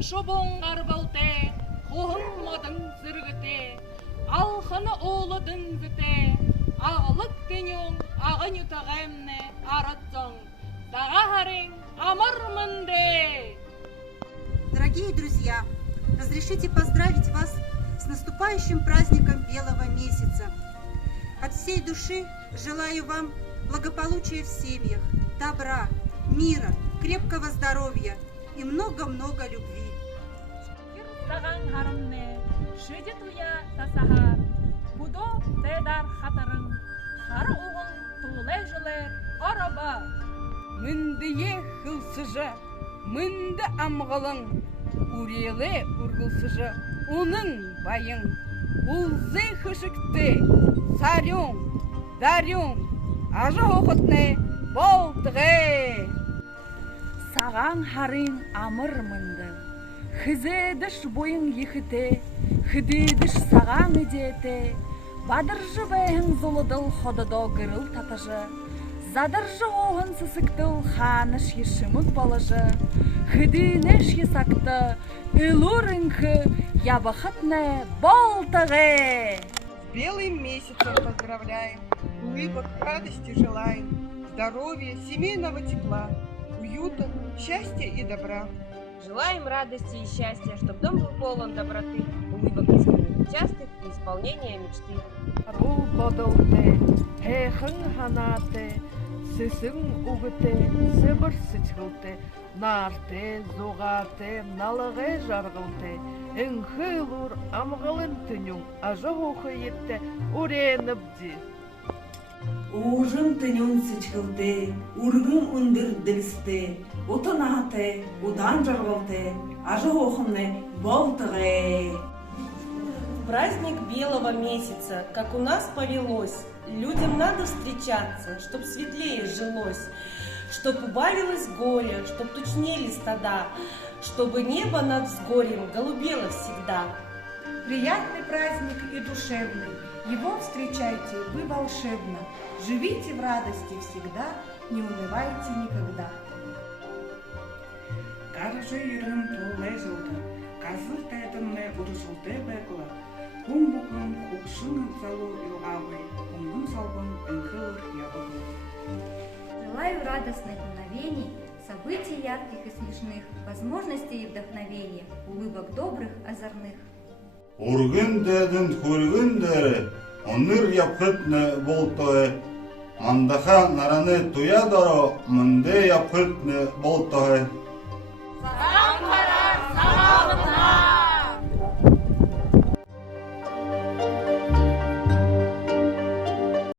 шобоң арбалте, хоғын мадың зіргіте, алқыны олыдың зіте, ағылық тенің ағын ютағамны арытсың, dağa харың амырмынде. Дорогие друзья, разрешите поздравить вас с наступающим праздником Белого месяца. От всей души желаю вам благополучия в семьях, добра, мира, крепкого здоровья и много-много любви. Саған харымны, шыды туя тасахар, будо тәдар хатарың, хары оғын туылай жылыр араба. Міндіе хылсыжы, мінді амғылың, үрелі үргілсыжы, оның байың, ұлзы хышыкты, сарюң, дарюң, ажы оқытны болтығы. Саған харың амыр мынды, хызедіш бойың ехіте, хыдедіш саған едеті, бадыржы бәйін золыдыл ходыдо гырыл татыжы, задыржы оғын сысықтыл ханыш ешімік балыжы, хыдынеш есақты, үлурынхы ябахатны болтығы. С белым месяцем поздравляем, улыбок, радости желаем, здоровья, семейного тепла, уюта, счастья и добра. Желаем радости и счастья, чтобы дом был полон доброты, улыбок искренних, частых и исполнения мечты. Арул бодылты, хейхың ханаты, сысың угыты, сыбыр сычғылты, нарты, зоғаты, налығы жарғылты, үңхі ұлыр амғылын түнің, ажы оқы етті, үреніп ді. Ужын тынын сычкылты, ургын ундыр дылсты, утын аты, удан жаргылты, ажы охымны болтығы. Праздник белого месяца, как у нас повелось, людям надо встречаться, чтоб светлее жилось, чтоб убавилось горе, чтоб тучнели стада, чтобы небо над взгорьем голубело всегда. Приятный праздник и душевный, его встречайте вы волшебно, живите в радости всегда, не унывайте никогда. Каржы ирым толай жылды, қазыл тәдімні ұрышылды бәкіла, құм-бұқым құқшың залу илғавы, құмғын салбын үңкіл ябығы. Желаю радостных мгновений, событий ярких и смешных, возможностей и вдохновения, улыбок добрых, озорных. Ургын дәдін көргін дәрі, оныр япқытны болтығы, мандаха нараны туя даро, мынды япқытны болтығы.